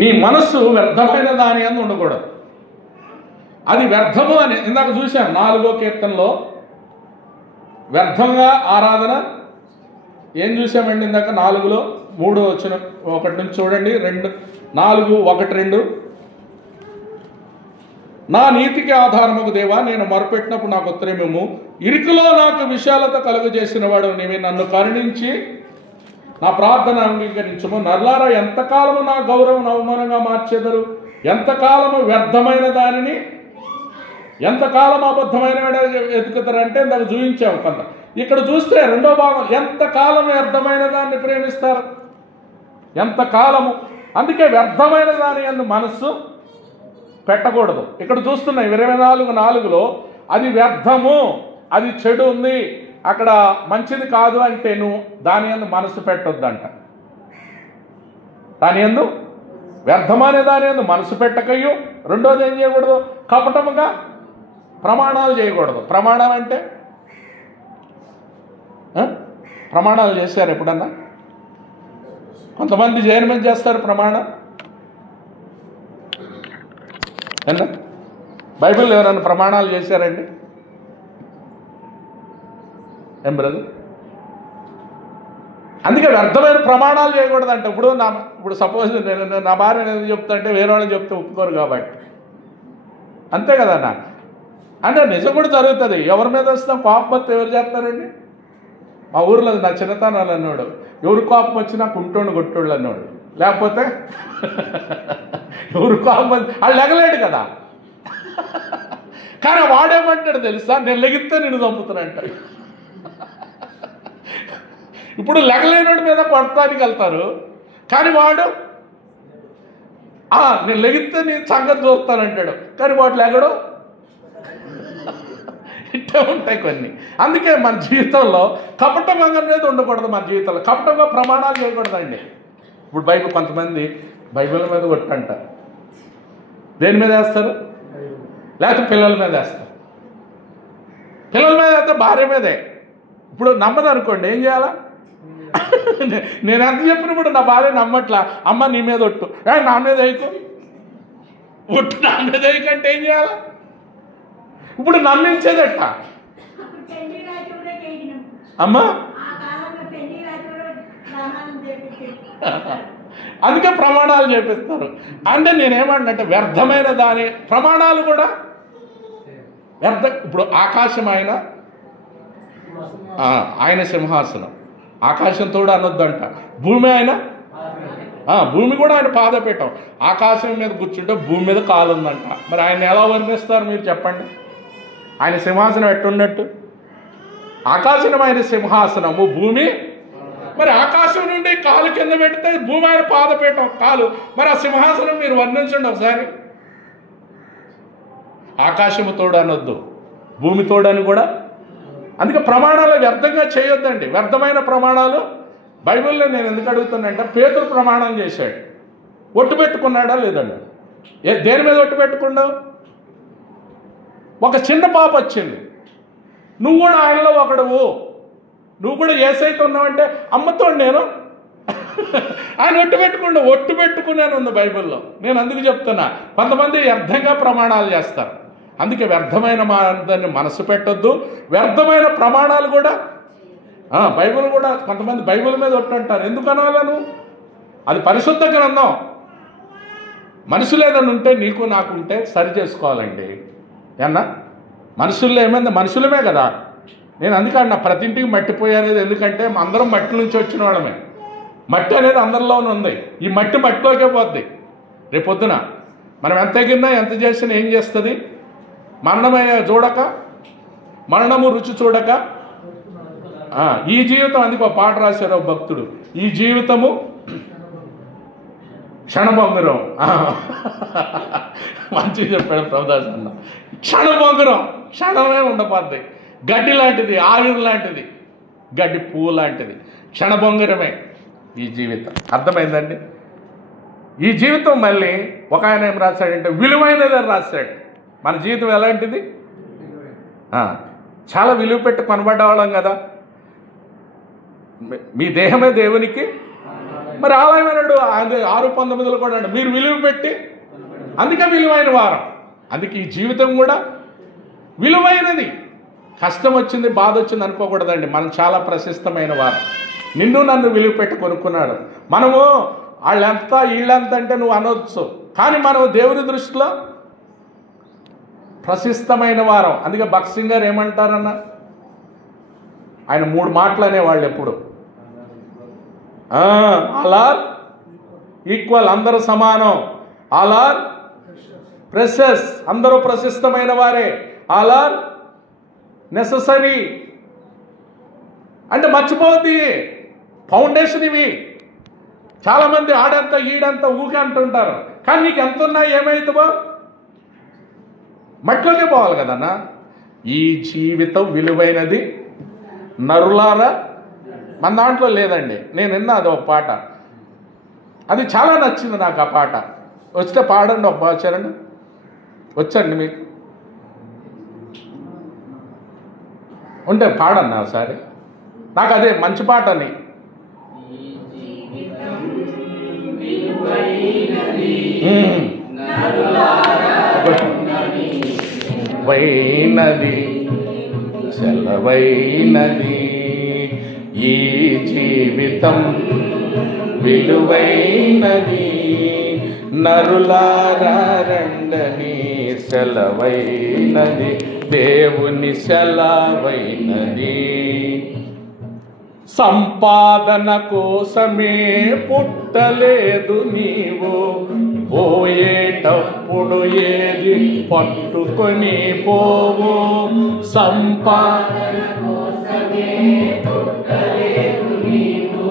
నీ మనస్సు వ్యర్థమైన దాని అని ఉండకూడదు. అది వ్యర్థము అని ఇందాక చూశాం 4వ కీర్తనలో వ్యర్థంగా ఆరాధన ఏం చూసామండి ఇందాక 4లో 3 వచ్చిన 1 నుంచి చూడండి 4, 1, 2 నా నీతికి ఆధారముకు దేవా నేను మొరపెట్టినప్పుడు నాకు ఉత్తరమేమో ఇరుకులో నాకు విశాలత కలుగజేసిన వాడు నీవే నన్ను కరుణించి నా ప్రార్థన అంగీకరించము. నల్లారా ఎంతకాలము నా గౌరవం అవమానంగా మార్చేదరు, ఎంతకాలము వ్యర్థమైన దానిని ఎంతకాలం అబద్ధమైన ఎదుగుతారంటే నాకు చూపించాము కొంత. ఇక్కడ చూస్తే 2వ భాగం ఎంతకాలం వ్యర్థమైన దాన్ని ప్రేమిస్తారు, ఎంతకాలము. అందుకే వ్యర్థమైన దాని యందు మనస్సు పెట్టకూడదు. ఇక్కడ చూస్తున్నాయి 24:4లో అది వ్యర్థము, అది చెడు ఉంది, అక్కడ మంచిది కాదు అంటే నువ్వు దాని యందు మనసు పెట్టొద్దంట. దాని యందు వ్యర్థమనే దాని యందు మనసు పెట్టకయ్యో. రెండోది ఏం చేయకూడదు, కపటముగా ప్రమాణాలు చేయకూడదు. ప్రమాణాలు అంటే ప్రమాణాలు చేశారు ఎప్పుడన్నా? కొంతమంది జైన్మెంట్ చేస్తారు ప్రమాణం. అన్నా బైబిల్లో ఎవరైనా ప్రమాణాలు చేశారండి? ఏం బ్రదర్? అందుకే వ్యర్థమైన ప్రమాణాలు చేయకూడదంట. ఇప్పుడు సపోజ్ నేను నా భార్య ఎందుకు చెప్తా అంటే వేరే వాళ్ళని చెప్తే ఒప్పుకోరు కాబట్టి, అంతే కదన్నా. అంటే నిజం కూడా జరుగుతుంది. ఎవరి మీద వస్తాం కోపం వస్తే ఎవరు చేస్తారండి? మా ఊర్లో నా చిన్నతనాలు అన్నాడు, ఎవరు కోపం వచ్చినా కుంటోడు కొట్టోళ్ళు అన్నాడు. లేకపోతే ఎవరు కోపం వాళ్ళు లెగలేడు కదా. కానీ వాడేమంటాడు తెలుసా, నేను లెగిస్తే నేను చంపుతానంటాడు. ఇప్పుడు లెగలేనుడి మీద కొట్టడానికి వెళ్తారు, కానీ వాడు నేను లెగిస్తే నేను సంగతి చూస్తానంటాడు, కానీ వాడు లెగడు. ఇట్టే ఉంటాయి కొన్ని. అందుకే మన జీవితంలో కపటం అనేది ఉండకూడదు. మన జీవితంలో కపటంగా ప్రమాణాలు చేయకూడదండి. ఇప్పుడు కొంతమంది బైబిల్ మీద కొట్టంటారు. దేని మీద వేస్తారు? లేకపోతే పిల్లల మీద వేస్తారు. పిల్లల మీద అయితే భార్య మీదే. ఇప్పుడు నమ్మదనుకోండి, ఏం చేయాలా? నేను ఎంత చెప్పినప్పుడు నా భార్య నమ్మట్లా, అమ్మ నీ మీద ఒట్టు, నా మీద వేయకు, ఒట్టు నా మీద వేయకంటే ఏం చేయాలా? ఇప్పుడు నమ్మించేదట అమ్మా. అందుకే ప్రమాణాలు చేపిస్తారు. అంటే నేనేమంటే వ్యర్థమైన దాని ప్రమాణాలు కూడా ఇప్పుడు ఆకాశం ఆయన సింహాసనం, ఆకాశంతో అనొద్దంట. భూమి భూమి కూడా ఆయన పాదపీఠం. ఆకాశం మీద కూర్చుంటే భూమి మీద కాలు ఉందంట. మరి ఆయన ఎలా వర్ణిస్తారు మీరు చెప్పండి? ఆయన సింహాసనం ఎట్టున్నట్టు? ఆకాశం ఆయన సింహాసనము, భూమి మరి ఆకాశం నుండి కాలు కింద పెడితే భూమి ఆయన పాదపీఠం కాలు. మరి ఆ సింహాసనం మీరు వర్ణించండి ఒకసారి. ఆకాశము తోడు అనొద్దు, భూమి తోడని కూడా. అందుకే ప్రమాణాలు వ్యర్థంగా చేయొద్దండి. వ్యర్థమైన ప్రమాణాలు బైబిల్లో నేను ఎందుకు అడుగుతున్నానంటే, పేతురు ప్రమాణం చేశాడు, ఒట్టు పెట్టుకున్నాడా లేదండి? దేని మీద ఒట్టు పెట్టుకున్నావు? ఒక చిన్న పాప వచ్చింది, నువ్వు కూడా ఆయనలో ఒకడువు, నువ్వు కూడా యేసయ్యతో ఉన్నావంటే అమ్మతో నేను ఆయన ఒట్టు పెట్టుకున్నాను ఉంది బైబిల్లో. నేను అందుకు చెప్తున్నా, కొంతమంది వ్యర్థంగా ప్రమాణాలు చేస్తారు. అందుకే వ్యర్థమైన దాన్ని మనసు పెట్టొద్దు. వ్యర్థమైన ప్రమాణాలు కూడా బైబిల్ కూడా కొంతమంది బైబిల్ మీద ఒట్టంటారు. ఎందుకు అనాలను? అది పరిశుద్ధ గ్రంథం. మనుషులు ఏదైనా ఉంటే నీకు నాకు ఉంటే సరి చేసుకోవాలండి. ఏమన్నా మనుషుల్లో ఏమైంది? మనుషులమే కదా. నేను అందుకని నా ప్రతి ఇంటికి మట్టిపోయి అనేది, ఎందుకంటే అందరం మట్టి నుంచి వచ్చిన వాళ్ళమే. మట్టి అనేది అందరిలోనే ఉంది. ఈ మట్టిలోకే పోద్ది. రేపొద్దున మనం ఎంత ఎగిరినా ఎంత చేసినా ఏం చేస్తుంది? మరణమైన చూడక, మరణము రుచి చూడక ఈ జీవితం. అందుకు ఒక పాట రాశారు ఒక భక్తుడు, ఈ జీవితము క్షణభంగురం. మంచిగా చెప్పాడు ప్రభుదాస్ అన్న. క్షణభంగురం, క్షణమే ఉండబోద్ది. గడ్డి లాంటిది, ఆవిరి లాంటిది, గడ్డి పువ్వు లాంటిది. క్షణభంగురమే ఈ జీవితం. అర్థమైందండి? ఈ జీవితం మళ్ళీ ఒక ఆయన ఏం రాశాడంటే విలువైనదని రాశాడు. మన జీవితం ఎలాంటిది? చాలా విలువ పెట్టి కొనబడ్డవాళ్ళం కదా. మీ దేహమే దేవునికి మరి ఆలయం అన్నాడు, అది 6:19 కూడా అండి, మీరు విలువ పెట్టి, అందుకే విలువైన వారం. అందుకే ఈ జీవితం కూడా విలువైనది. కష్టం వచ్చింది, బాధ వచ్చింది అనుకోకూడదండి. మనం చాలా ప్రశస్తమైన వారం. నిన్ను నన్ను విలువ పెట్టి కొనుక్కున్నాడు. మనము వాళ్ళెంత వీళ్ళంత అంటే నువ్వు అనొచ్చు, కానీ మనం దేవుని దృష్టిలో ప్రశస్తమైన వారం. అందుకే భక్సింగ్ గారు ఏమంటారన్న, ఆయన 3 మాటలు అనేవాళ్ళు ఎప్పుడు, ఆల్ ఆర్ ఈక్వల్, అందరూ సమానం. ఆల్ ఆర్ ప్రెసెస్, అందరూ ప్రశస్తమైన వారే. ఆల్ ఆర్ నెససరీ అంటే మర్చిపోద్ది ఫౌండేషన్. ఇవి చాలామంది ఆడంతా ఈడంతా ఊకే అంటుంటారు, కానీ నీకు ఎంత ఉన్నా ఏమైతుందో మట్లోనే పోవాలి కదన్నా. ఈ జీవితం విలువైనది నరులారా, మన దాంట్లో లేదండి. నేను విన్నా అది ఒక పాట, అది చాలా నచ్చింది నాకు. ఆ పాట వస్తే పాడండి, ఒక వచ్చారండి, వచ్చండి మీకు ఉంటే పాడన్నా ఒకసారి. నాకు అదే మంచి పాట అని. వైనది సెలవైనది ఈ జీవితం విలువైనది, నరులారా రండని సెలవైనది, దేవుని సెలవైనది. సంపాదన కోసమే పుట్టలేదు నీవు, పోయేటప్పుడు ఏది పట్టుకొని పోవు. సంపాదన కోసమే పుట్టలేదు నీవు,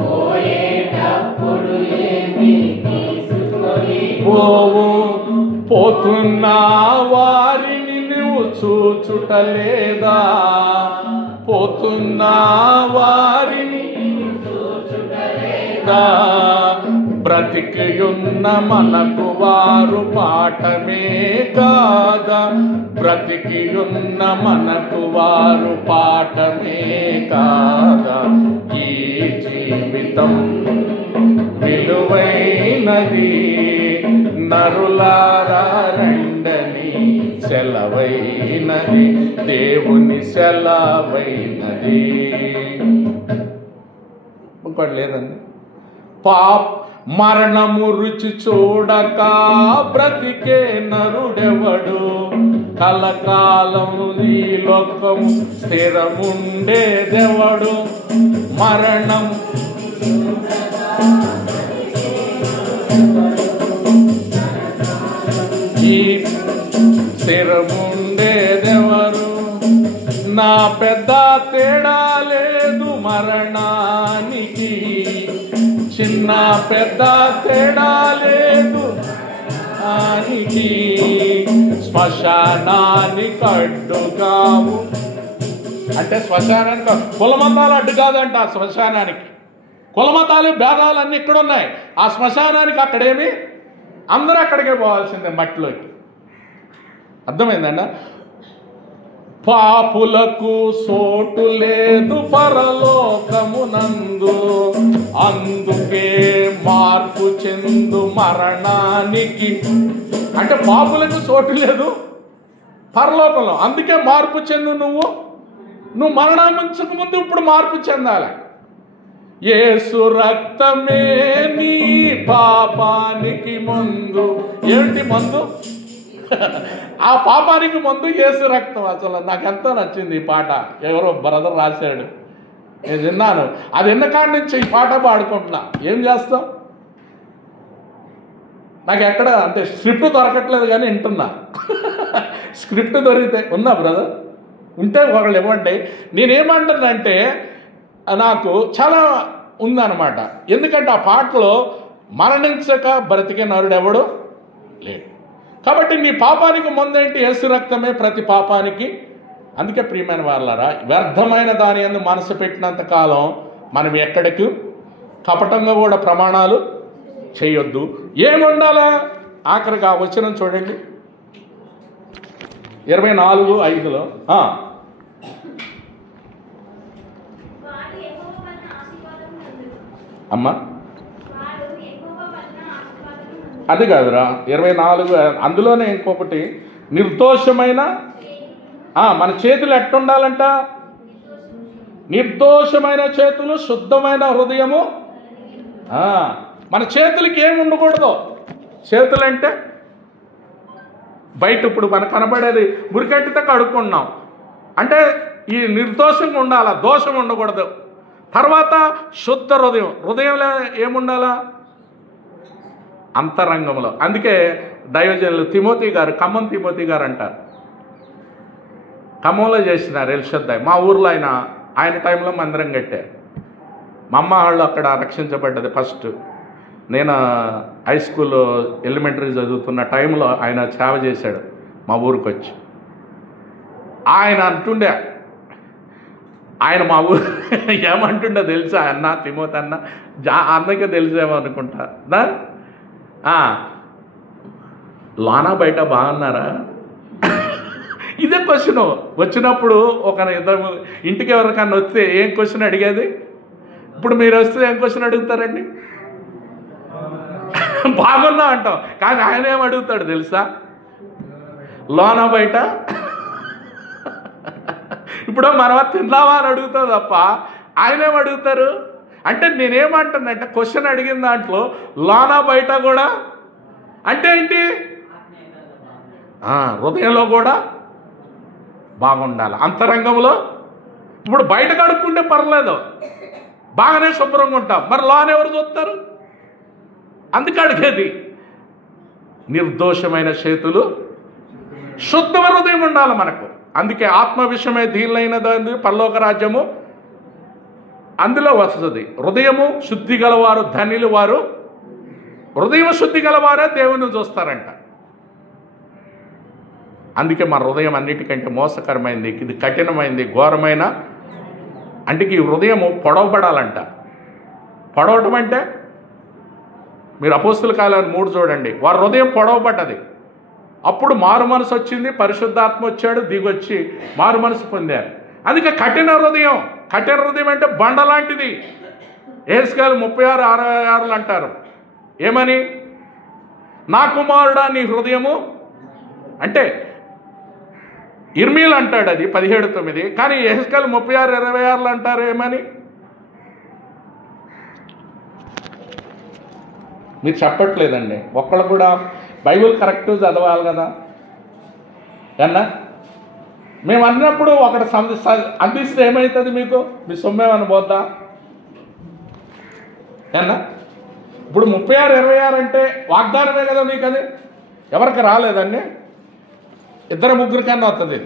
పోయేటప్పుడు ఏది తీసుకొని పోవు. పోతున్న వారిని నువ్వు చూచుటలేదా, పోతున్న వారిని చూచుటలేదా. బ్రతికియున్న మనకు వారు పాఠమే కాదా, బ్రతికియున్న మనకు వారు పాఠమే కాదా. ఈ జీవితం విలువైనది, నరులారా రండని సెలవైనది, దేవుని సెలవైనది. ఇంకోటి లేదండి. మరణము రుచి చూడక బ్రతికే నరుడెవడు, కలకాలం ఈ లోకం స్థిరముండేదెవడు. మరణం ఈ స్థిరముండేదెవరు. నా పెద్ద తేడా లేదు మరణానికి, చిన్న పెద్ద తేడా లేదు ఆనికి. శ్మశానానికి అడ్డుగావు అంటే, శ్మశానానికి కులమతాలు అడ్డు కాదంట. శ్మశానానికి కులమతాలు భేదాలు అన్నీ ఇక్కడ ఉన్నాయి. ఆ శ్మశానానికి అక్కడేమి, అందరూ అక్కడికే పోవాల్సిందే, మట్టిలోకి. అర్థమైందండి. పాపులకు సోటు లేదు పరలోకమునందు, అందుకే మార్పు చెందు మరణానికి. అంటే పాపులకు చోటు లేదు పరలోకంలో, అందుకే మార్పు చెందు. నువ్వు మరణించక ముందు ఇప్పుడు మార్పు చెందాలి. యేసు రక్తమే నీ పాపానికి మందు. ఏమిటి మందు? ఆ పాపానికి మందు యేసు రక్తం. అసలు నాకు ఎంతో నచ్చింది ఈ పాట. ఎవరో బ్రదర్ రాశాడు, నేను విన్నాను. అది విన్న కాడి నుంచి ఈ పాట పాడుకుంటున్నా. ఏం చేస్తాం, నాకు ఎక్కడ అంటే స్క్రిప్ట్ దొరకట్లేదు, కానీ వింటున్నా. స్క్రిప్ట్ దొరికితే ఉందా బ్రదర్? ఉంటే ఒకళ్ళు ఇవ్వండి. నేనేమంటానంటే, నాకు చాలా ఉందన్నమాట. ఎందుకంటే ఆ పాటలో మరణించక బ్రతికే నరుడు ఎవడు లేడు. కాబట్టి నీ పాపానికి ముందేంటి? యేసు రక్తమే ప్రతి పాపానికి. అందుకే ప్రియమైన వాళ్ళారా, వ్యర్థమైన దాని యందు మనసు పెట్టినంత కాలం మనం ఎక్కడికి కపటంగా కూడా ప్రమాణాలు చేయొద్దు. ఏముండాలా? ఆఖరికి ఆ వచనం చూడండి, 24:5. అమ్మా అది కాదురా 24 అందులోనే ఇంకొకటి నిర్దోషమైన మన చేతులు ఎట్టుండాలంట, నిర్దోషమైన చేతులు శుద్ధమైన హృదయము. మన చేతులకి ఏమి ఉండకూడదు. చేతులంటే బయట ఇప్పుడు మనకు కనబడేది మురికట్టితో కడుక్కున్నాం అంటే ఈ నిర్దోషంగా ఉండాలా, దోషం ఉండకూడదు. తర్వాత శుద్ధ హృదయం, హృదయంలో ఏముండాలా, అంతరంగంలో. అందుకే దైవజనులు తిమోతి గారు, ఖమ్మం తిమోతి గారు అంటారు, ఖమ్మంలో చేసినారు ఎల్షద్దాయ్. మా ఊర్లో ఆయన టైంలో మందిరం కట్టారు. మా అమ్మ వాళ్ళు అక్కడ రక్షించబడ్డది ఫస్ట్. నేను హై స్కూల్లో ఎలిమెంటరీ చదువుతున్న టైంలో ఆయన సేవ చేశాడు మా ఊరికి వచ్చి. ఆయన అంటుండే, ఆయన మా ఊరు ఏమంటుండే తెలుసా, అన్న తిమోతి అన్న, అన్నకే తెలిసేమో అనుకుంటా, లోనా బయట బాగున్నారా? ఇదే క్వశ్చన్ వచ్చినప్పుడు ఇద్దరు ఇంటికి ఎవరికన్నా వస్తే ఏం క్వశ్చన్ అడిగేది? ఇప్పుడు మీరు వస్తే ఏం క్వశ్చన్ అడుగుతారండి? బాగున్నా అంటాం. కానీ ఆయన ఏం అడుగుతాడు తెలుసా, లోనా బయట. ఇప్పుడు మనం తిన్నావా అని అడుగుతావు తప్ప ఆయన ఏం అడుగుతారు అంటే, నేనేమంటానంటే క్వశ్చన్ అడిగిన దాంట్లో లోనా బయట కూడా అంటే ఏంటి, హృదయంలో కూడా బాగుండాలి, అంతరంగంలో. ఇప్పుడు బయట కడుక్కుంటే పర్లేదు, బాగానే శుభ్రంగా ఉంటాం, మరి లోన ఎవరు చూస్తారు? అందుకు అడిగేది నిర్దోషమైన చేతులు శుద్ధ హృదయం ఉండాలి మనకు. అందుకే ఆత్మ విషయమే దీనిలైనది పరలోక రాజ్యము అందులో వస్తుంది. హృదయము శుద్ధి గలవారు ధనిలు వారు, హృదయం శుద్ధి గలవారే దేవుని చూస్తారంట. అందుకే మన హృదయం అన్నిటికంటే మోసకరమైంది, ఇది కఠినమైంది, ఘోరమైన. అంటే ఈ హృదయము పొడవబడాలంట. పొడవటం అంటే మీరు అపోస్తుల కాలాన్ని 3 చూడండి, వారి హృదయం పొడవబడ్డది. అప్పుడు మారు మనసు వచ్చింది, పరిశుద్ధాత్మ వచ్చాడు, దిగొచ్చి మారు మనసు పొందారు. అందుకే కఠిన హృదయం. కఠిన హృదయం అంటే బండ లాంటిది. యెహెజ్కేలు 36:66 అంటారు ఏమని, నా కుమారుడా నీ హృదయము అంటే ఇర్మీలు అంటాడు అది 17:9. కానీ యెహెజ్కేలు 36:26 అంటారు ఏమని? మీరు చెప్పట్లేదండి. ఒక్కళ్ళు కూడా బైబిల్ కరెక్ట్ చదవాలి కదా అన్నా. మేము అన్నప్పుడు ఒకటి అందిస్తే ఏమవుతుంది మీకు? మీ సొమ్మేమని పోద్దా అన్నా? ఇప్పుడు 36:26 అంటే వాగ్దానమే కదా మీకు. అది ఎవరికి రాలేదండి, 2-3 కన్నా వస్తుంది.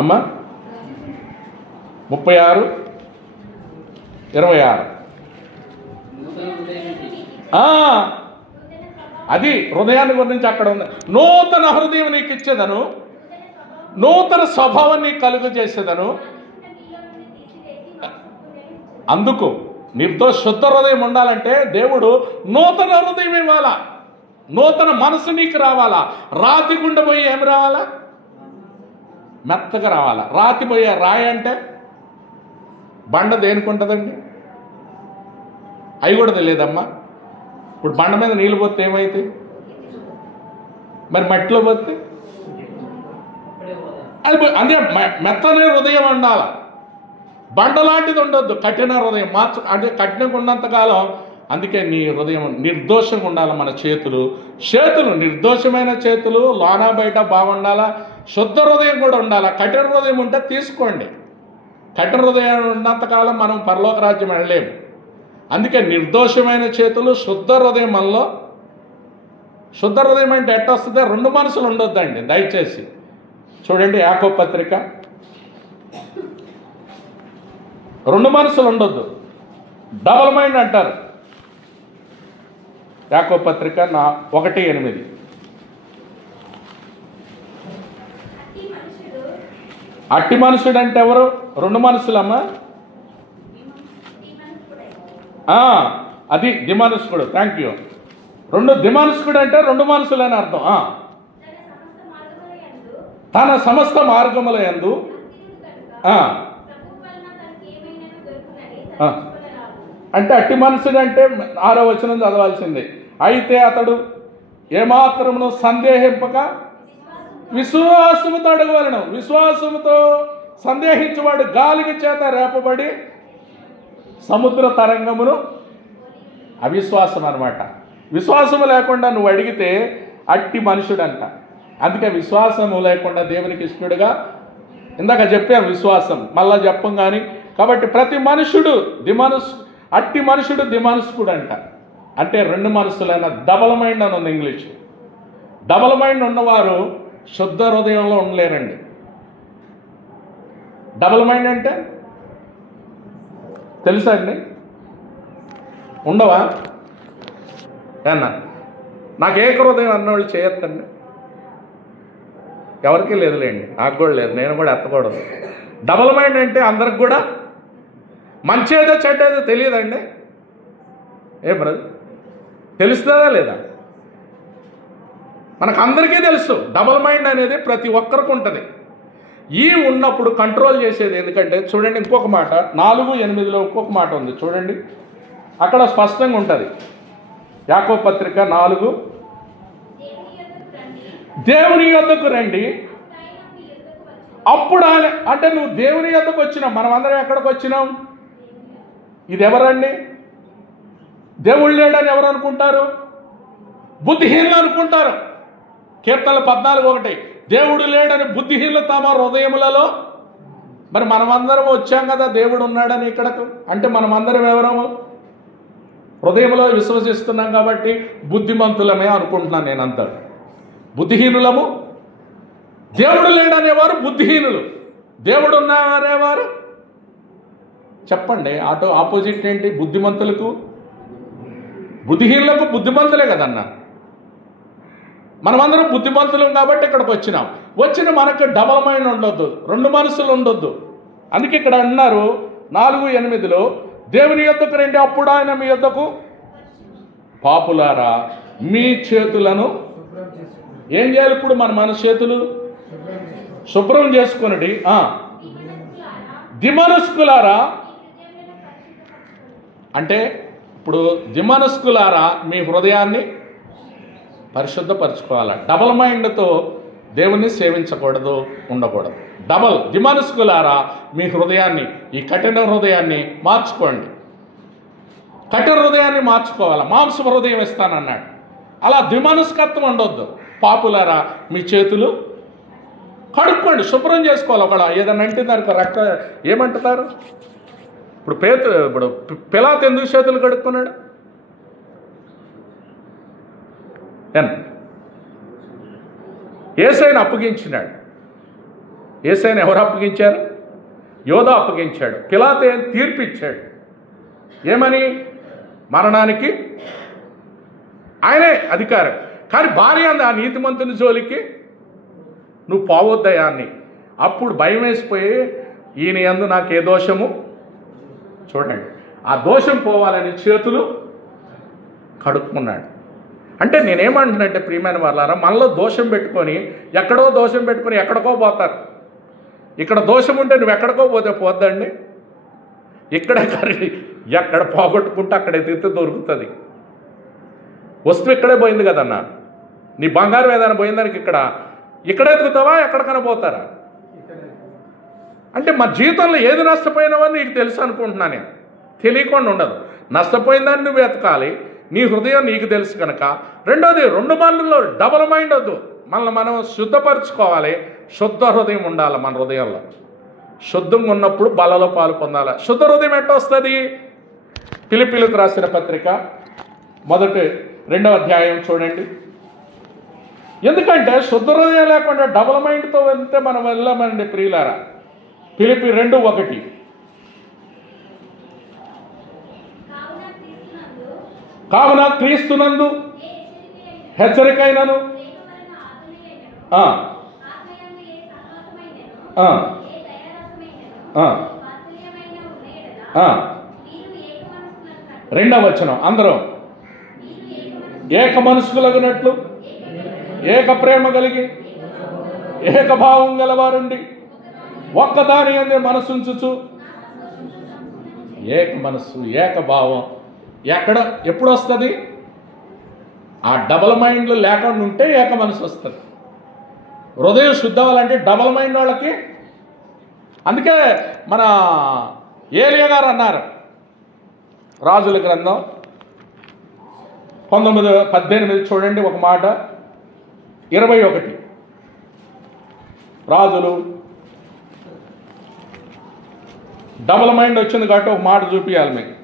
అమ్మా 36:26 అది హృదయాన్ని గురించి అక్కడ ఉంది. నూతన హృదయం నీకు ఇచ్చేదను, నూతన స్వభావం నీకు కలుగు చేసేదను. అందుకు శుద్ధ హృదయం ఉండాలంటే దేవుడు నూతన హృదయం ఇవ్వాలా, నూతన మనసు నీకు రావాలా. రాతి గుండె పోయి ఏమి రావాలా? మెత్తగా రావాలా. రాతి పోయే రాయి అంటే బండ దేనికి ఉంటుందండి? అవి కూడా తెలియదమ్మా. ఇప్పుడు బండ మీద నీళ్ళు పోతే ఏమవుతాయి? మరి మట్టిలో పోతే అది అంటే మెత్తనే హృదయం ఉండాలి, బండ లాంటిది ఉండొద్దు. కఠిన హృదయం అంటే కఠినంగా ఉన్నంతకాలం. అందుకే నీ హృదయం నిర్దోషంగా ఉండాలి. మన చేతులు నిర్దోషమైన చేతులు, లోనా బయట బాగుండాలా. శుద్ధ హృదయం కూడా ఉండాలా. కఠిన హృదయం ఉంటే తీసుకోండి. కఠిన హృదయం ఉన్నంతకాలం మనం పరలోక రాజ్యం వెళ్ళలేము. అందుకే నిర్దోషమైన చేతులు, శుద్ధ హృదయం. మనలో శుద్ధ హృదయం అంటే ఎట్ట వస్తుంది? 2 మనసులు ఉండొద్దండి దయచేసి. చూడండి యాకోబు పత్రిక, 2 మనసులు ఉండొద్దు, డబల్ మైండ్ అంటారు. యాకోబు పత్రిక 1:8. అట్టి మనుషుడు అంటే ఎవరు? 2 మనసులమ్మా. అది దిమానుష్కుడు. Thank you. దిమానుష్కుడు అంటే 2 మనసులు అని అర్థం. తన సమస్త మార్గముల యందు అంటే అట్టి మనుషుడు అంటే 6వ వచనం చదవాల్సిందే. అయితే అతడు ఏమాత్రమును సందేహింపక విశ్వాసముతో అడగవలను. విశ్వాసముతో సందేహించేవాడు గాలికి చేత రేపబడి సముద్ర తరంగమును, అవిశ్వాసం అన్నమాట. విశ్వాసము లేకుండా నువ్వు అడిగితే అట్టి మనుషుడంట. అందుకే విశ్వాసము లేకుండా దేవునికి ఇష్టడుగా ఇందాక చెప్పాను విశ్వాసం, మళ్ళా చెప్పం కానీ. కాబట్టి ప్రతి మనుషుడు అట్టి మనుషుడు దిమనస్కుడు అంట. అంటే 2 మనసులైన డబల్ మైండ్ అని ఉంది ఇంగ్లీష్. డబల్ మైండ్ ఉన్నవారు శుద్ధ హృదయంలో ఉండలేరండి. డబల్ మైండ్ అంటే తెలుసా అండి? ఉండవా? ఏమన్నా నాకు ఏక హృదయం అన్నవాళ్ళు చేయొద్దండి. ఎవరికీ లేదులేండి, నాకు కూడా లేదు, నేను కూడా ఎత్తకూడదు. డబల్ మైండ్ అంటే అందరికి కూడా మంచేదో చెడ్డేదో తెలియదండి. ఏ బ్రదర్, తెలుస్తుందా లేదా? మనకు అందరికీ తెలుసు డబల్ మైండ్ అనేది ప్రతి ఒక్కరికి ఉంటుంది. ఈ ఉన్నప్పుడు కంట్రోల్ చేసేది ఎందుకంటే చూడండి, ఇంకొక మాట 4:8 ఇంకొక మాట ఉంది చూడండి, అక్కడ స్పష్టంగా ఉంటుంది. యాకోబు పత్రిక 4, దేవుని యొద్దకు రండి అప్పుడు ఆయన, అంటే నువ్వు దేవుని యొద్దకు వచ్చినావు. మనం అందరం ఎక్కడికి వచ్చినాం? ఇది ఎవరండి? దేవుడు లేడని ఎవరు అనుకుంటారు? బుద్ధిహీనులు అనుకుంటారు. కీర్తనలు 14:1 దేవుడు లేడని బుద్ధిహీనులు తమ హృదయములలో. మరి మనమందరం వచ్చాం కదా దేవుడు ఉన్నాడని ఇక్కడకు. అంటే మనమందరం ఎవరము? హృదయంలో విశ్వసిస్తున్నాం కాబట్టి బుద్ధిమంతులమే అనుకుంటున్నాను నేనంతా. బుద్ధిహీనులము. దేవుడు లేడనేవారు బుద్ధిహీనులు, దేవుడు ఉన్నారనేవారు చెప్పండి. ఆపోజిట్ ఏంటి? బుద్ధిమంతులకు బుద్ధిహీనులకు బుద్ధిమంతులే కదన్న. మనమందరం బుద్ధిమంతులం కాబట్టి ఇక్కడికి వచ్చిన మనకు డబల్ మైండ్ ఉండొద్దు, 2 మనసులు ఉండొద్దు. అందుకే ఇక్కడ అన్నారు 4:8 దేవుని యొద్దకు రండి అప్పుడు ఆయన మీ యొద్దకు. పాపులారా మీ చేతులను ఏం చేయాలి? ఇప్పుడు మన చేతులు శుభ్రం చేసుకుని దిమనస్కులారా, అంటే ఇప్పుడు దిమనస్కులారా మీ హృదయాన్ని పరిశుద్ధపరచుకోవాలి. డబల్ మైండ్తో దేవుణ్ణి సేవించకూడదు, ఉండకూడదు. దిమనస్కులారా మీ హృదయాన్ని, ఈ కఠిన హృదయాన్ని మార్చుకోండి. కఠిన హృదయాన్ని మార్చుకోవాలి. మాంస హృదయం ఇస్తానన్నాడు. అలా దిమనస్కత్వం ఉండొద్దు. పాపులారా మీ చేతులు కడుక్కోండి, శుభ్రం చేసుకోవాలి. ఒకడ ఏదన్నా అంటే దానికి రక్త ఏమంటున్నారు? ఇప్పుడు పిలాతు ఎందుకు చేతులు కడుక్కున్నాడు? యేసయ్యను అప్పగించినాడు. యేసయ్యను ఎవరు అప్పగించారు? యోధా అప్పగించాడు. పిలాతు తీర్పు ఇచ్చాడు. ఏమని? మరణానికి ఆయనే అధికారం. కానీ భార్య అంది ఆ నీతిమంతుని జోలికి నువ్వు పోవద్దయాన్ని. అప్పుడు భయం వేసిపోయి ఈయన యందు నాకు ఏ దోషము, చూడండి ఆ దోషం పోవాలని చేతులు కడుక్కున్నాడు. అంటే నేనేమంటున్నానంటే ప్రియమైన వాళ్ళారా, మనలో దోషం పెట్టుకొని ఎక్కడికో పోతారు. ఇక్కడ దోషం ఉంటే నువ్వు ఎక్కడికో పోతే పోద్దండి. ఎక్కడ పోగొట్టుకుంటే అక్కడ ఎదిగితే దొరుకుతుంది. వస్తువు ఇక్కడే పోయింది కదన్నా, నీ బంగారం ఏదైనా పోయిందానికి ఇక్కడ ఎదుగుతావా, ఎక్కడికైనా పోతారా? అంటే మా జీవితంలో ఏది నష్టపోయినావో నీకు తెలుసు అనుకుంటున్నా నేను. తెలియకుండా ఉండదు. నష్టపోయిందని నువ్వు ఎతకాలి, నీ హృదయం నీకు తెలుసు కనుక. రెండోది 2 మనసులో డబల్ మైండ్ వద్దు. మనం శుద్ధపరచుకోవాలి. శుద్ధ హృదయం ఉండాలి మన హృదయంలో. శుద్ధంగా ఉన్నప్పుడు బలలో పాలు పొందాలి. శుద్ధ హృదయం ఎట్ట వస్తుంది? ఫిలిప్పీలకు రాసిన పత్రిక 2వ అధ్యాయం చూడండి. ఎందుకంటే శుద్ధ హృదయం లేకుండా డబల్ మైండ్తో వెళ్తే మనం వెళ్ళామండి ప్రియులారా. ఫిలిప్పీ 2:1 కావున క్రీస్తునందు హెచ్చరికైనను రెండవ వచనం అందరం ఏక మనస్కులగునట్లు ఏక ప్రేమ కలిగి ఏక భావం గలవారుండి ఒక్కదాని యందే మనసుంచుచు ఏక మనస్సు, ఏకభావం ఎప్పుడు వస్తుంది? ఆ డబల్ మైండ్లు లేకుండా ఉంటే ఏక మనసు వస్తుంది. హృదయం శుద్ధ అవ్వాలంటే డబల్ మైండ్ వాళ్ళకి. అందుకే మన ఏలియా గారు అన్నారు, రాజుల గ్రంథం 19:18 చూడండి ఒక మాట, 21 రాజులు డబల్ మైండ్ వచ్చింది కాబట్టి ఒక మాట చూపించాలి మీకు.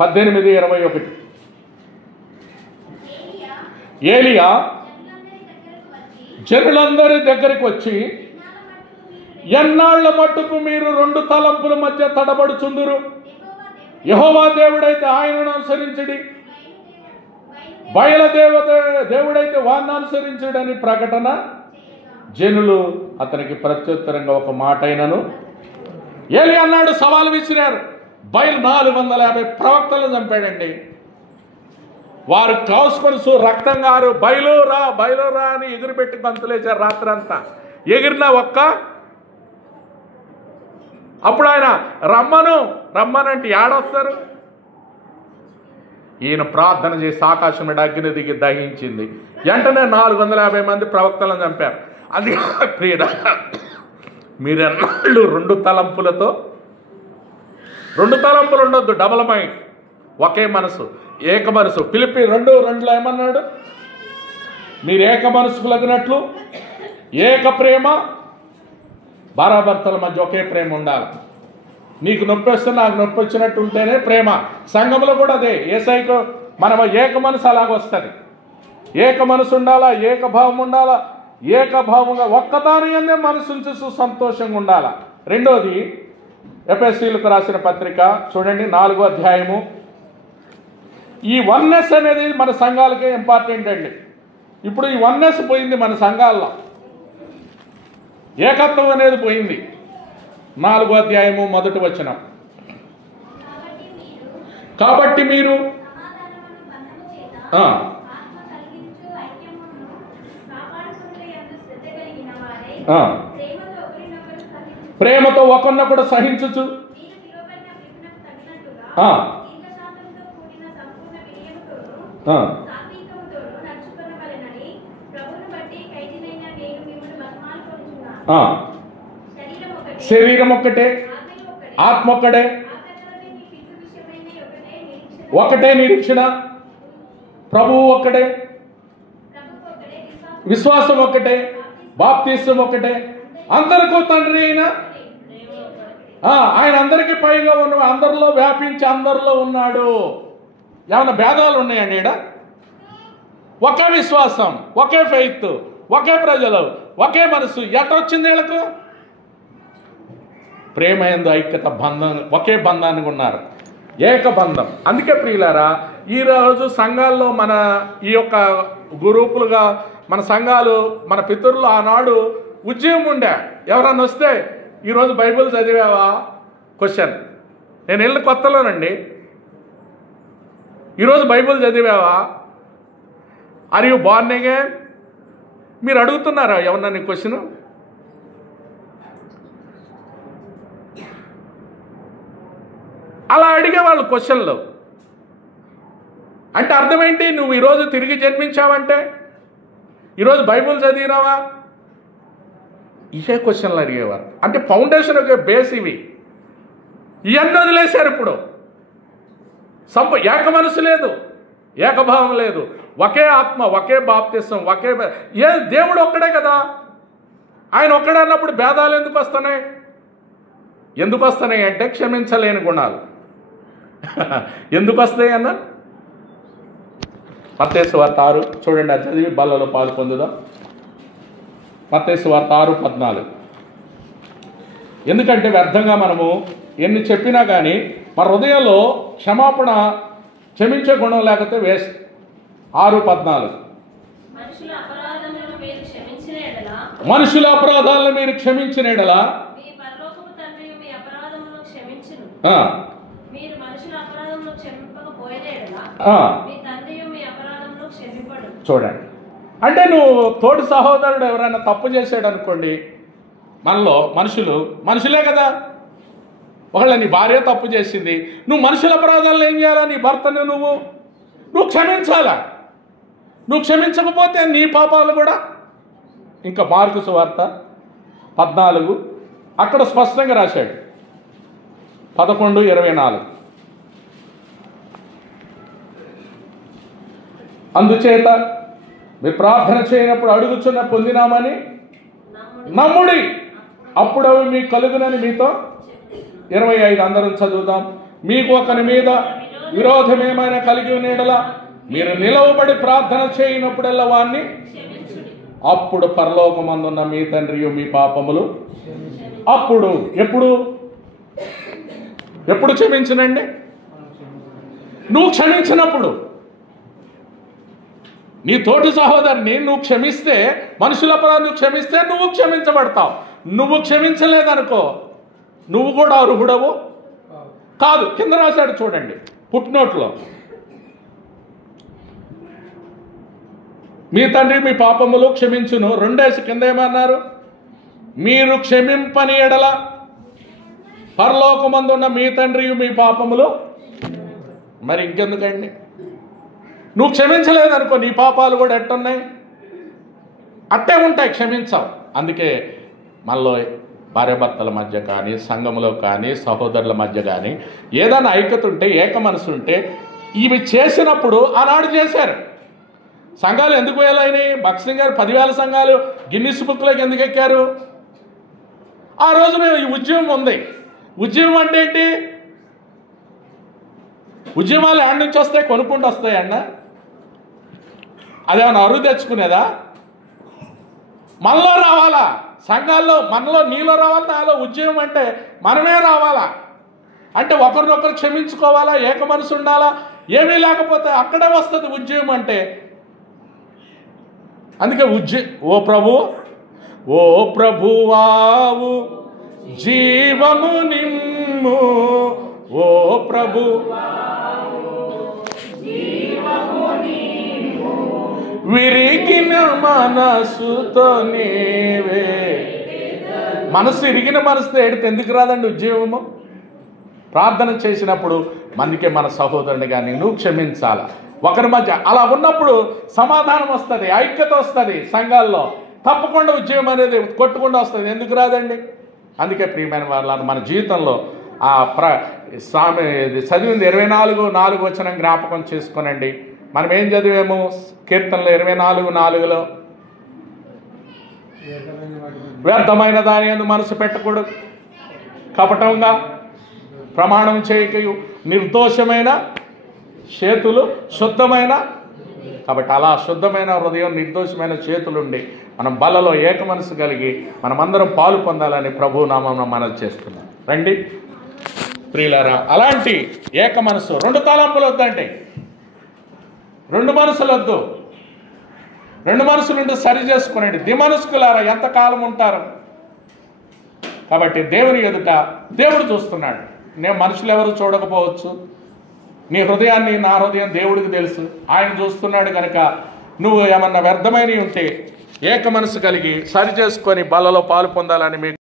18:21 ఏలియా జనులందరి దగ్గరికి వచ్చి, ఎన్నాళ్ల మట్టుకు మీరు 2 తలంపుల మధ్య తడబడుచుందురు? యెహోవా దేవుడైతే ఆయనను అనుసరించుడి, దేవుడైతే వారిని అనుసరించుడని ప్రకటన. జనులు అతనికి ప్రత్యుత్తరంగా ఒక మాట అయినను ఏలియా అన్నాడు, సవాలు విసిరారు. 450 ప్రవక్తలను చంపాడండి. వారు కాసుకొని రక్తం గారు బయలురా బయలురా అని ఎగురుపెట్టి బంతులేశారు రాత్రంతా. ఎగిరిన అప్పుడు ఆయన రమ్మనంటే ఏడొస్తారు? ఈయన ప్రార్థన చేసి ఆకాశం మీద అగ్ని దిగి దహించింది. వెంటనే 450 మంది ప్రవక్తలను చంపారు. అది ప్రియుడ, మీరెన్నాళ్ళు 2 తలంపులతో, 2 తలంపులు ఉండొద్దు, డబల్ మైండ్, ఒకే మనసు, ఏక మనసు. ఫిలిప్పీ 2:2 ఏమన్నాడు? మీరు ఏక మనసుకు లగినట్లు ఏక ప్రేమ, భార్యాభర్తల మధ్య ఒకే ప్రేమ ఉండాలి. నీకు నొప్పి వస్తే నాకు నొప్పి వచ్చినట్టు ఉంటేనే ప్రేమ. సంఘంలో కూడా అదే, యేసయ్యకు మనం ఏక మనసు అలాగొస్తుంది. ఏక మనసు ఉండాలా, ఏకభావం ఉండాలా, ఏకభావంగా ఒక్కదాని అందే మనసు ఉంచి సంతోషంగా ఉండాలా. రెండోది ఎఫెసీయులకు రాసిన పత్రిక చూడండి 4వ అధ్యాయము. ఈ వన్నెస్ అనేది మన సంఘాలకే ఇంపార్టెంట్ అండి. ఇప్పుడు ఈ వన్నెస్ పోయింది మన సంఘాల్లో, ఏకత్వం అనేది పోయింది. 4వ అధ్యాయము 1వ వచనం. కాబట్టి మీరు ప్రేమతో ఒకరినొకడు సహించుచు, శరీరం ఒక్కటే, ఆత్మ ఒక్కటే, ఒకటే నిరీక్షణ, ప్రభువు ఒక్కటే, విశ్వాసం ఒక్కటే, బాప్తిసం ఒక్కటే, అందరికీ తండ్రి అయిన ఆయన అందరికీ పైగా ఉన్న అందరిలో వ్యాపించి అందరిలో ఉన్నాడు. ఏమైనా భేదాలు ఉన్నాయండి ఈడ? ఒకే విశ్వాసం, ఒకే ఫెయిత్, ఒకే ప్రజలు, ఒకే మనసు. ఎటొచ్చింది వీళ్ళకు? ప్రేమ యందు ఐక్యత, బంధం, ఒకే బంధానికి ఉన్నారు, ఏక బంధం. అందుకే ప్రియులారా, ఈరోజు సంఘాల్లో మన ఈ యొక్క గ్రూపులుగా మన సంఘాలు, మన పితరులు ఆనాడు ఉద్యమం ఉండే. ఎవరన్నా వస్తే ఈరోజు బైబిల్ చదివావా క్వశ్చన్. నేను వెళ్ళిన కొత్తలోనండి, ఈరోజు బైబిల్ చదివావా, ఆర్ యు బోర్న్ అగైన్? మీరు అడుగుతున్నారా ఎవరన్నా నీ క్వశ్చన్? అలా అడిగే వాళ్ళు క్వశ్చన్లు అంటే అర్థం ఏంటి? నువ్వు ఈరోజు తిరిగి జన్మించావంటే, ఈరోజు బైబిల్ చదివినావా, ఇవే క్వశ్చన్లు అడిగేవారు. అంటే ఫౌండేషన్ ఒక బేస్ ఇవి. ఇవన్నీ వదిలేశారు ఇప్పుడు. ఏక మనసు లేదు, ఏకభావం లేదు, ఒకే ఆత్మ, ఒకే బాప్తిసం, ఒకే దేవుడు ఒక్కడే కదా. ఆయన ఒక్కడే అన్నప్పుడు భేదాలు ఎందుకు వస్తున్నాయి? ఎందుకు వస్తున్నాయి అంటే క్షమించలేని గుణాలు. ఎందుకు వస్తాయి అన్న? మత్తయి సువార్త 6 చూడండి, అది చదివి బల్లలో పాలు పొందుదాం. మత్తయి సువార్త 6:14. ఎందుకంటే వ్యర్థంగా మనము ఎన్ని చెప్పినా కానీ మన హృదయంలో క్షమించే గుణం లేకపోతే వేస్ట్. 6:14. మనుషుల అపరాధాలను మీరు క్షమించిన ఎడలా చూడండి. అంటే నువ్వు తోటి సహోదరుడు ఎవరైనా తప్పు చేశాడు అనుకోండి, మనలో మనుషులే కదా, ఒకళ్ళ నీ భార్య తప్పు చేసింది, నువ్వు మనుషుల అపరాధాలను ఏం చేయాలా? నీ భర్తను నువ్వు క్షమించాలా. నువ్వు క్షమించకపోతే నీ పాపాలు కూడా. ఇంకా మార్కు సువార్త 14 అక్కడ స్పష్టంగా రాశాడు, 11:24. అందుచేత మీరు ప్రార్థన చేయనప్పుడు అడుగుచున్న పొందినామని నమ్ముడి, అప్పుడు అవి మీకు కలుగునని మీతో 25 అందరం చదువుదాం. మీకు ఒకరి మీద విరోధం ఏమైనా కలిగి ఉండేలా మీరు నిలవబడి ప్రార్థన చేయనప్పుడల్లా వాణ్ణి అప్పుడు పరలోకమందున్న మీ తండ్రియు మీ పాపములు అప్పుడు ఎప్పుడు క్షమించనండి? నువ్వు క్షమించినప్పుడు. నీ తోటి సహోదరుని నువ్వు క్షమిస్తే, మనుషుల అపరాధం నువ్వు క్షమిస్తే నువ్వు క్షమించబడతావు. నువ్వు క్షమించలేదనుకో నువ్వు కూడా అర్హుడవు కాదు. కింద రాశాడు చూడండి ఫుట్నోట్లో, మీ తండ్రి మీ పాపములు క్షమించును. 2 కింద ఏమన్నారు? మీరు క్షమింపని ఎడల పరలోకమందున్న మీ తండ్రి మీ పాపములు. మరి ఇంకెందుకండి? నువ్వు క్షమించలేదనుకో నీ పాపాలు కూడా ఎట్టున్నాయి? అట్టే ఉంటాయి, క్షమించావు. అందుకే మనలో భార్యాభర్తల మధ్య కానీ, సంఘంలో కానీ, సహోదరుల మధ్య కానీ ఏదైనా ఐక్యత ఉంటే, ఏక మనసు ఉంటే, ఇవి చేసినప్పుడు ఆనాడు చేశారు. సంఘాలు ఎందుకు వేలైనాయి? భక్సింగ్ గారు 10,000 సంఘాలు గిన్నిస్ బుక్లోకి ఎందుకు ఎక్కారు? ఆ రోజున ఈ ఉద్యమం ఉంది. ఉద్యమం అంటే ఏంటి? ఉద్యమాలు యాడ్ నుంచి వస్తాయి, కొనుక్కుంటూ వస్తాయన్న. అదేమన్నా అరువు తెచ్చుకునేదా? మనలో రావాలా? సంఘాల్లో మనలో నీలో రావాలి, నాలో. ఉద్యమం అంటే మనమే రావాలా? అంటే ఒకరినొకరు క్షమించుకోవాలా, ఏక మనసు ఉండాలా. ఏమీ లేకపోతే అక్కడే వస్తుంది ఉద్యమం అంటే. అందుకే ఓ ప్రభువావు జీవము నిమ్ము, ఓ ప్రభు విరిగిన మనసుతో నీవే. మనసు ఇరిగిన మనసుతో ఏడితే ఎందుకు రాదండి ఉద్యమము? ప్రార్థన చేసినప్పుడు మనకే మన సహోదరుని కానీ నువ్వు క్షమించాల. ఒకరి మధ్య అలా ఉన్నప్పుడు సమాధానం వస్తుంది, ఐక్యత వస్తుంది సంఘాల్లో. తప్పకుండా ఉద్యమం అనేది కొట్టుకుండా వస్తుంది. ఎందుకు రాదండి? అందుకే ప్రియమైన వాళ్ళని మన జీవితంలో ఆ చదివింది 24:4 వచనం జ్ఞాపకం చేసుకోనండి. మనం ఏం చదివాము? కీర్తనలో 24:4 వ్యర్థమైన దాని యందు మనసు పెట్టకూడదు, కపటంగా ప్రమాణం చేయకయు, నిర్దోషమైన చేతులు శుద్ధమైన. కాబట్టి అలా శుద్ధమైన హృదయం, నిర్దోషమైన చేతులుండి మనం బలలో ఏక మనసు కలిగి మనమందరం పాలు పొందాలని ప్రభు నామమున మనవి చేస్తున్నాం. రండి ప్రియులారా, అలాంటి ఏక మనసు. 2 తలంపులు వద్దంటే, 2 మనసులు వద్దు. 2 మనసులుంటే సరి చేసుకునండి. దిమనస్కులారా ఎంతకాలం ఉంటారు? కాబట్టి దేవుని ఎదుట దేవుడు చూస్తున్నాడు. నేను మనుషులు ఎవరు చూడకపోవచ్చు, నీ హృదయాన్ని నా హృదయం దేవుడికి తెలుసు. ఆయన చూస్తున్నాడు కనుక నువ్వు ఏమన్నా వ్యర్థమైనవి ఉంటే ఏక మనసు కలిగి సరి చేసుకొని బలలో పాలు పొందాలని మీకు